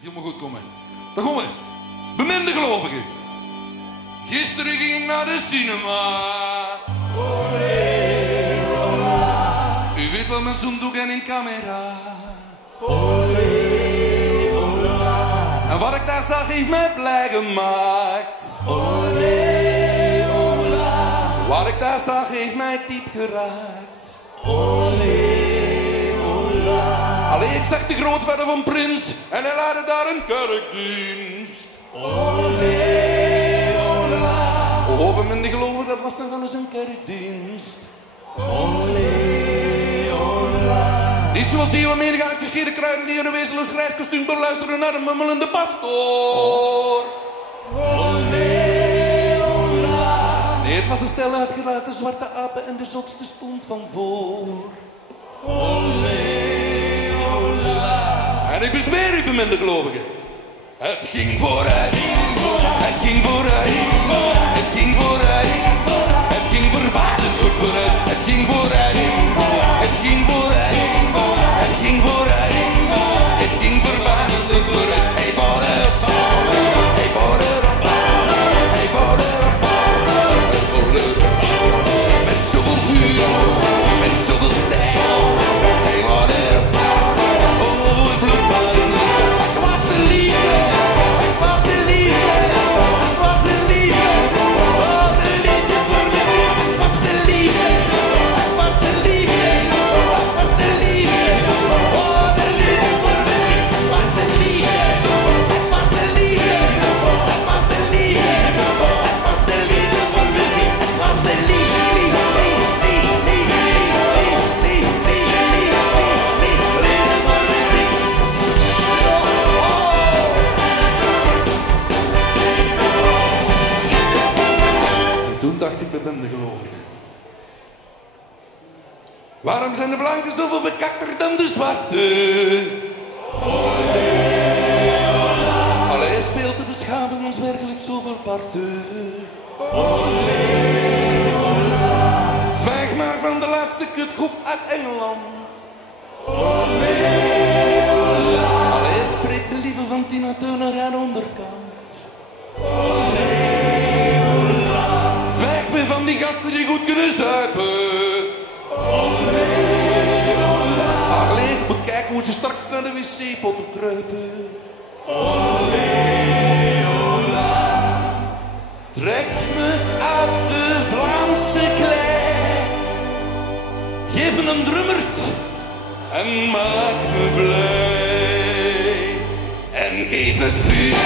Het helemaal goed komen. Dan gaan we. Beminde gelovigen. Gisteren ging ik naar de cinema. Olé, ola. U weet wel, mijn zoendoek en een camera. Olé, ola. En wat ik daar zag heeft mij blij gemaakt. Olé, ola. Wat ik daar zag heeft mij diep geraakt. Olé, ola. Alleen ik zag de grootvader van Prins en hij leidde daar een kerkdienst. Olé, ola. Oh, beminde geloven, dat was nog wel eens een kerkdienst. Olé, ola. Niet zoals die waarmee de uitgescheiden kruiden die in een wezenloos grijs kostuum beluisteren naar de mummelende pastoor. Olé, ola. Nee, het was een stel uitgelaten zwarte apen en de zotste stond van voor. Olé, ola. En ik bezweer u, beminde gelovigen. Het ging vooruit. Het ging vooruit. Het ging vooruit. Het ging verbazend goed vooruit. Het ging vooruit. Het ging vooruit. Het ging vooruit. Het ging verbazend goed vooruit. Hey, bouw erop. Hey, bouw erop. Hey, bouw erop. Hey, bouw erop. Met zoveel vuur. Met zoveel stijl. Hey, bouw erop. Oh, het bloed van ik was de liefde. Ik was de liefde. Ik was de liefde. Oh, de liefde voor muziek. Ik was de liefde. Ik was de liefde. Ik was de liefde. Oh, de liefde voor muziek. Ik was de liefde. Ik was de liefde. Ik was de liefde. Ik was de liefde voor muziek. Ik was de liefde. Toen dacht ik, beminde gelovigen. Waarom zijn de blanken zoveel bekakter dan de zwarte? Allee, speelt de beschaving ons werkelijk zoveel parten? Zwijg maar van de laatste kutgroep uit Engeland. Allee, spreek de lieve van Tina Turner aan de onderkant. Zwijg me van die gasten die goed kunnen zuipen. Alleen bekijk hoe ze straks naar de wc-pot kruipen. Trek me uit de Vlaamse klei. Geef me een drummert en maak me blij. En geef het vuur.